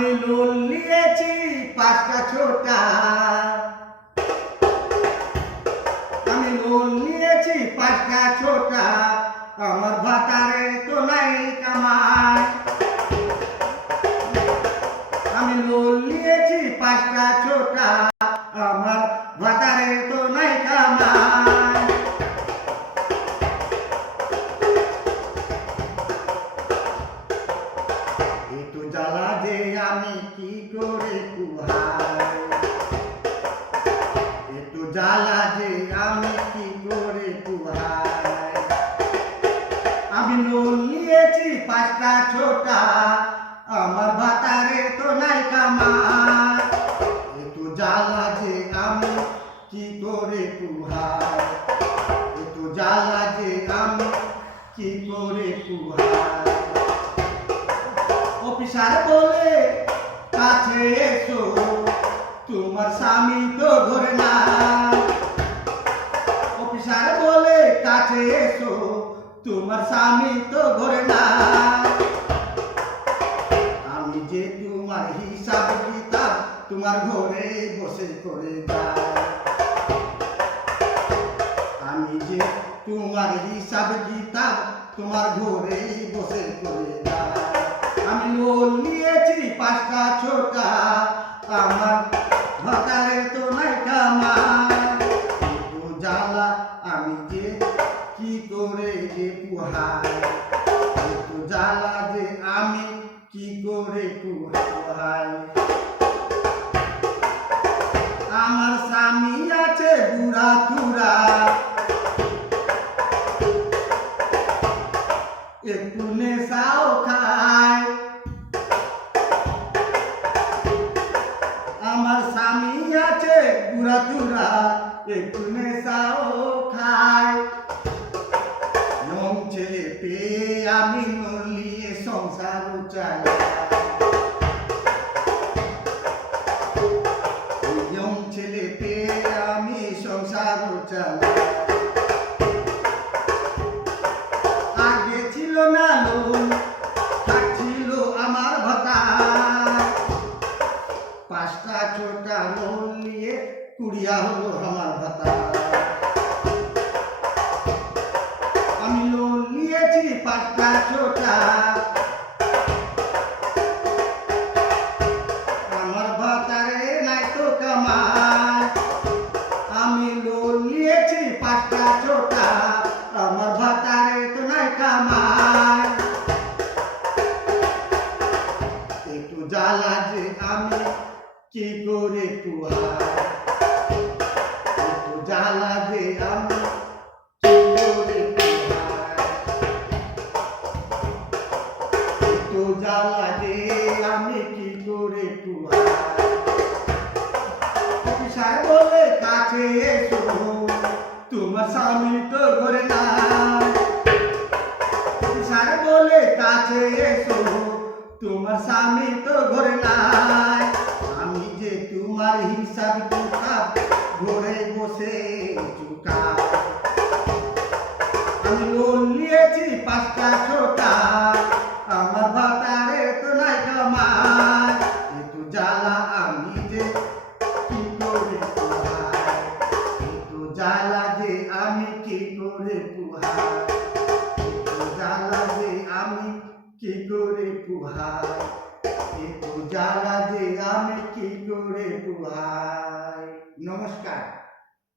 আমি লোন নিয়েছি 5টা ছোটা, আমি লোন নিয়েছি 5টা ছোটা, আমার ভাতারে তো নাই কামাই। আমি লোন নিয়েছি 5টা ছোটা, আমার ভাতারে তো নাই কামাই। একটু জ্বালা যে আমি কি করে কুহাই, একটু জ্বালা যে আমি কি করে কুহাই। আমি লোন নিয়েছি 5টা ছোটা, আমার ভাতারে তো নাই কামাই। একটু জ্বালা যে আমি কি করে কুহাই, একটু জ্বালা যে আমি কি করে কুহাই। অফিসার বলে কাছে এসো, তোমার স্বামী তো ঘরে না। অফিসার বলে কাছে এসো, তোমার স্বামী তো ঘরে না। আমি যে তোমার হিসাব কিতাব তোমার ঘরে বসে করে যাই। আমি যে তোমার হিসাব কিতাব তোমার ঘরে বসে করে যাই। আমি লোন নিয়েছি 5টা ছোটা, আমার ভাতারে তো নাই কামাই। একটু জ্বালা আমি যে কি করে যে পুহাই, একটু জ্বালা যে আমি কি করে পুহাই। আমার স্বামী আছে বুড়া চূড়া, একটু নেশাও খায়। আমার স্বামী আছে বুড়া চূড়া, একটু নেশাও খায়। ছেলে পেয়ে আমি নলিয়ে সংসার চালাই। ছেলে পেয়ে আমি সংসার চালাই। আগে ছিল না লোন, থাকছিল আমার ভাতা। 5টা ছোটা লোন নিয়ে কুড়িয়া হলো আমার ভাতা। আমি লোন নিয়েছি 5টা ছোটা, আমার ভাতারে নাই তো কামাই। আমি লোন নিয়েছি 5টা ছোটা, আমার ভাতারে তো নাই কামাই। একটু জ্বালা যে আমি কি করে কুহাই, একটু জ্বালা যে আমি কি করে কুহাই। একটু জ্বালা যে আমি কি করে কুহাই। অফিসার বলে কাছে এসো, তোমার স্বামী তো ঘরে নাই। অফিসার বলে কাছে এসো, তোমার স্বামী তো ঘরে নাই। আমি যে তোমার হিসাব কিতাব ঘরে বসে চুকাই। আমি লোন নিয়েছি 5টা ছোটা, আমার ভাতারে তো নাই কামাই। একটু জ্বালা আমি যে কি করে পুহাই, একটু জ্বালা যে আমি কি করে পুহাই, একটু জ্বালা যে আমি কি করে পুহাই, একটু জ্বালা যে আমি কি করে পুহাই। নমস্কার।